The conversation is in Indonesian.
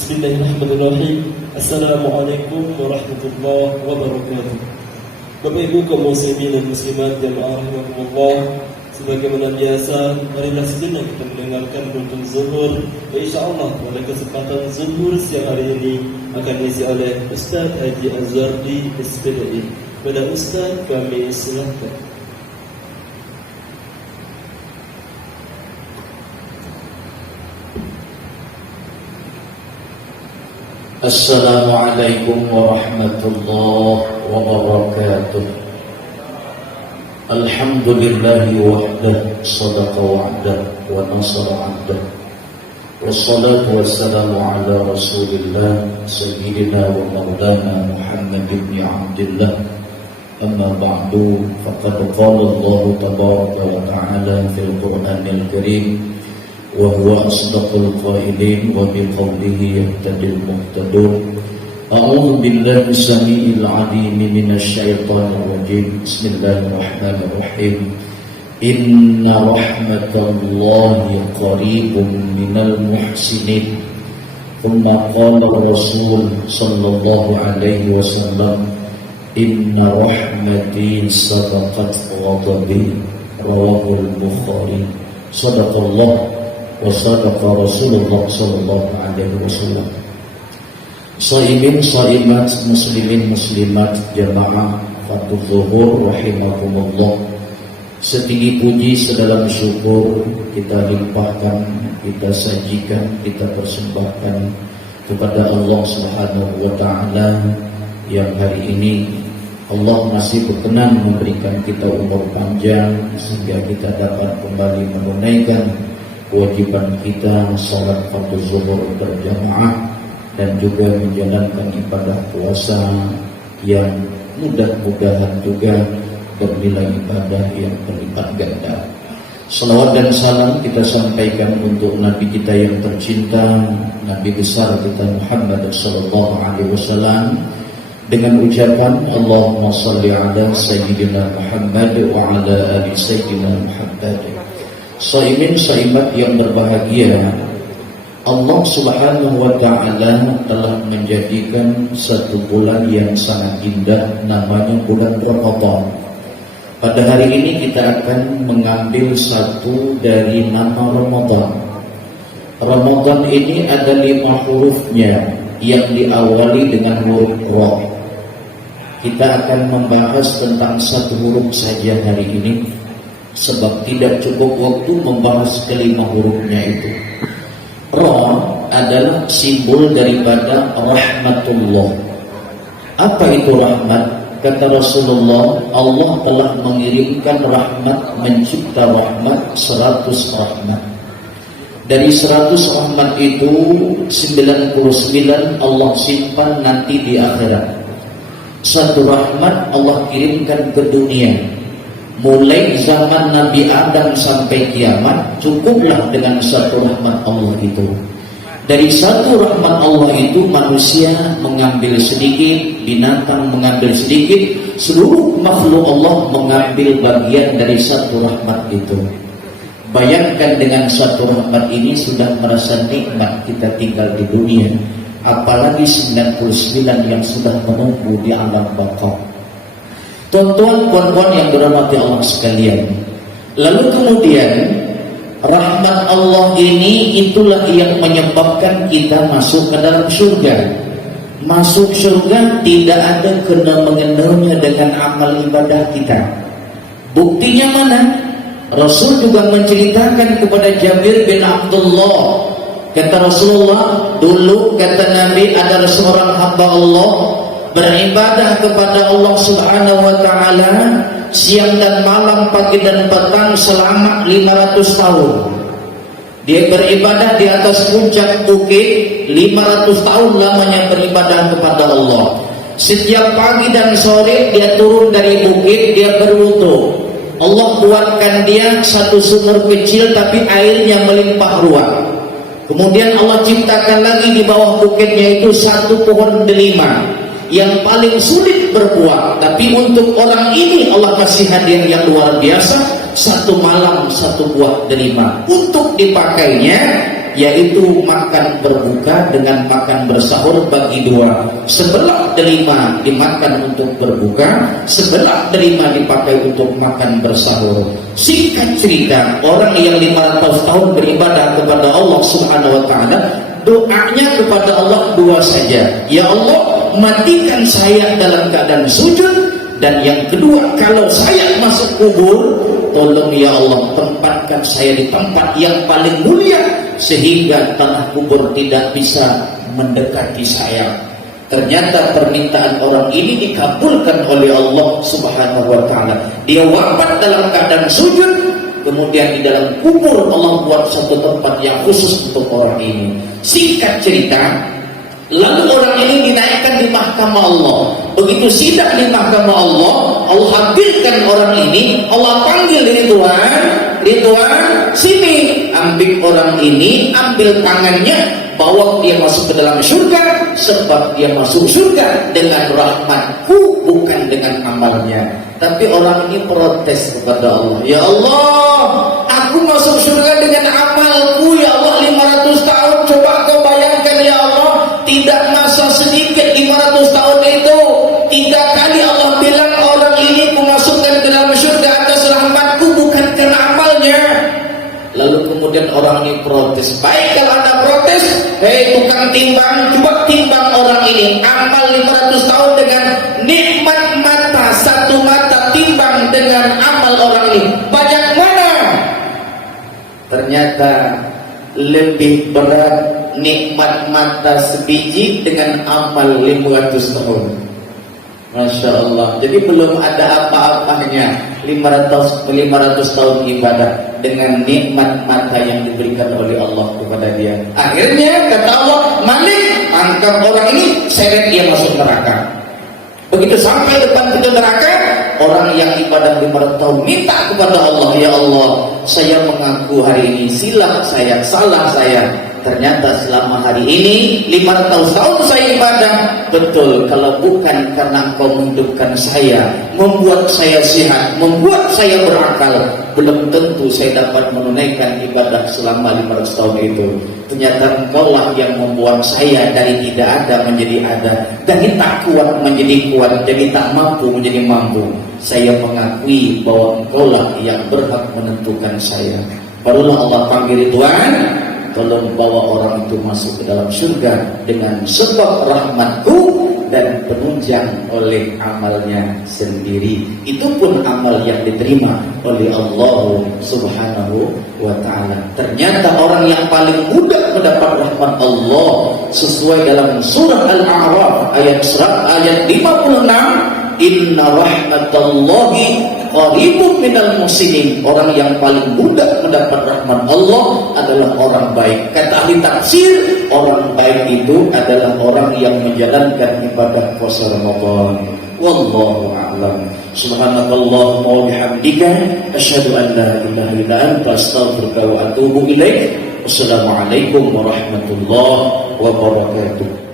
Bismillahirrahmanirrahim. Assalamualaikum warahmatullahi wabarakatuh. Bapak Ibu kaum muslimin dan muslimat jamaah rahimakumullah, sebagaimana biasa, marilah sejenak kita mendengarkan rukun zuhur. Insyaallah pada kesempatan zuhur siang hari ini akan diisi oleh Ustaz Haji Azwardi SPDI. Pada Ustaz kami silakan. Assalamualaikum warahmatullahi wabarakatuh. Alhamdulillahi wahdah, sadaqa wa'dah, wa nasara 'abdah. Wassalatu wassalamu ala rasulillah sayyidina wa maulana Muhammad ibn Abdullah. Amma ba'du, faqad qala Allah tabaraka wa ta'ala fil Qur'anil Karim, wa huwa asdaqul qailin wa biqawlihi yahtadil muhtadun. A'udzu billahi samii'il 'aliim minasy syaithaanir rajiim. Bismillahirrahmanirrahim. Inna rahmatallahi qariibun minal muhsinin. Thumma qala Rasul sallallahu alaihi wasallam, inna rahmati sabaqat ghadabi. Rawahul Bukhari. Shadaqallah wa sadaqa Rasulullah sallallahu alaihi wasallam. Shaimin shaimat, muslimin muslimat, jamaah fardhu zuhur rahimakumullah. Setinggi puji sedalam syukur kita limpahkan, kita sajikan, kita persembahkan kepada Allah Subhanahu wa taala yang hari ini Allah masih berkenan memberikan kita umur panjang sehingga kita dapat kembali menunaikan kewajiban kita salat fardhu zuhur berjamaah dan juga menjalankan ibadah puasa yang mudah-mudahan juga bernilai ibadah yang berlipat ganda. Salawat dan salam kita sampaikan untuk Nabi kita yang tercinta, Nabi besar kita Muhammad sallallahu alaihi wasallam, dengan ucapan Allahumma shalli ala sayyidina Muhammad wa ala ali sayyidina Muhammad. Shaimin shaimat yang berbahagia, Allah Subhanahu wa ta'ala telah menjadikan satu bulan yang sangat indah, namanya bulan Ramadan. Pada hari ini kita akan mengambil satu dari nama Ramadan. Ramadan ini ada 5 hurufnya yang diawali dengan huruf Ra. Kita akan membahas tentang satu huruf saja hari ini, sebab tidak cukup waktu membahas kelima hurufnya itu. Ra adalah simbol daripada rahmatullah. Apa itu rahmat? Kata Rasulullah, Allah telah mengirimkan rahmat, mencipta rahmat 100 rahmat. Dari 100 rahmat itu 99 Allah simpan nanti di akhirat. Satu rahmat Allah kirimkan ke dunia. Mulai zaman Nabi Adam sampai kiamat, cukuplah dengan satu rahmat Allah itu. Dari satu rahmat Allah itu manusia mengambil sedikit, binatang mengambil sedikit, seluruh makhluk Allah mengambil bagian dari satu rahmat itu. Bayangkan dengan satu rahmat ini sudah merasa nikmat kita tinggal di dunia, apalagi 99 yang sudah menunggu di alam baka. Tuan-tuan, puan-puan yang dirahmati Allah sekalian, lalu kemudian rahmat Allah ini itulah yang menyebabkan kita masuk ke dalam surga. Masuk surga tidak ada kena-mengenanya dengan amal ibadah kita. Buktinya mana? Rasul juga menceritakan kepada Jabir bin Abdullah. Kata Rasulullah, dulu kata Nabi ada seorang hamba Allah beribadah kepada Allah Subhanahu wa ta'ala siang dan malam, pagi dan petang selama 500 tahun. Dia beribadah di atas puncak bukit 500 tahun lamanya beribadah kepada Allah. Setiap pagi dan sore dia turun dari bukit, dia berwudu. Allah buatkan dia satu sumur kecil tapi airnya melimpah ruah. Kemudian Allah ciptakan lagi di bawah bukitnya itu satu pohon delima yang paling sulit berbuah, tapi untuk orang ini Allah kasih hadiah yang luar biasa, satu malam satu buah delima. Untuk dipakainya yaitu makan berbuka dengan makan bersahur bagi dua. Sebelah delima dimakan untuk berbuka, sebelah delima dipakai untuk makan bersahur. Singkat cerita, orang yang 500 tahun beribadah kepada Allah Subhanahu wa taala, doanya kepada Allah dua saja. Ya Allah, matikan saya dalam keadaan sujud, dan yang kedua, kalau saya masuk kubur, tolong ya Allah tempatkan saya di tempat yang paling mulia sehingga tanah kubur tidak bisa mendekati saya. Ternyata permintaan orang ini dikabulkan oleh Allah Subhanahu wa taala. Dia wafat dalam keadaan sujud, kemudian di dalam kubur Allah buat satu tempat yang khusus untuk orang ini. Singkat cerita, lalu orang ini dinaikkan di mahkamah Allah. Begitu sidang di mahkamah Allah, Allah hadirkan orang ini, Allah panggil Ridwan, sini. Ambil orang ini, ambil tangannya, bawa dia masuk ke dalam surga, sebab dia masuk surga dengan rahmatku, bukan dengan amalnya. Tapi orang ini protes kepada Allah. Ya Allah, aku masuk surga dengan amalku, ya Allah, 500 tahun. Coba kau bayangkan ya Allah, tidak masa sedikit 500 tahun itu. 3 kali Allah bilang orang ini kumasukkan ke dalam surga atas rahmatku, bukan karena amalnya. Lalu kemudian orang ini protes. Baik kalau Anda protes, hei tukang timbang, coba timbang orang ini. Amal 500 tahun dengan nikmat mata, satu mata, timbang dengan amal orang ini. Banyak mana? Ternyata lebih berat nikmat mata sebiji dengan amal 500 tahun. Masya Allah. Jadi belum ada apa-apanya 500 tahun ibadah dengan nikmat mata yang diberikan oleh Allah kepada dia. Akhirnya kata Allah, Malik, tangkap orang ini, seret dia masuk neraka. Begitu sampai depan pintu neraka, orang yang ibadah 500 tahun minta kepada Allah, ya Allah, saya mengaku hari ini silap saya, salah saya. Ternyata selama hari ini 500 tahun saya ibadah. Betul, kalau bukan karena Engkau menghidupkan saya, membuat saya sehat, membuat saya berakal, belum tentu saya dapat menunaikan ibadah selama 500 tahun itu. Ternyata Engkaulah yang membuat saya dari tidak ada menjadi ada, dari tak kuat menjadi kuat, jadi tak mampu menjadi mampu. Saya mengakui bahwa Engkaulah yang berhak menentukan saya. Barulah Allah panggil Tuhan, tolong bawa orang itu masuk ke dalam surga dengan sebab rahmatku dan penunjang oleh amalnya sendiri. Itu pun amal yang diterima oleh Allah Subhanahu wa ta'ala. Ternyata orang yang paling mudah mendapat rahmat Allah sesuai dalam surah Al-A'raf ayat 56, Inna rahmatallahi qaribun minal muhsinin. Orang yang paling mudah mendapat rahmat Allah adalah orang baik. Kata ahli tafsir, orang baik itu adalah orang yang menjalankan ibadah puasa Ramadan. Wallahu a'lam. Subhanakallahumma wa bihamdika asyhadu an la ilaha illa anta astaghfiruka wa atubu ilaik. Wassalamualaikum warahmatullahi wabarakatuh.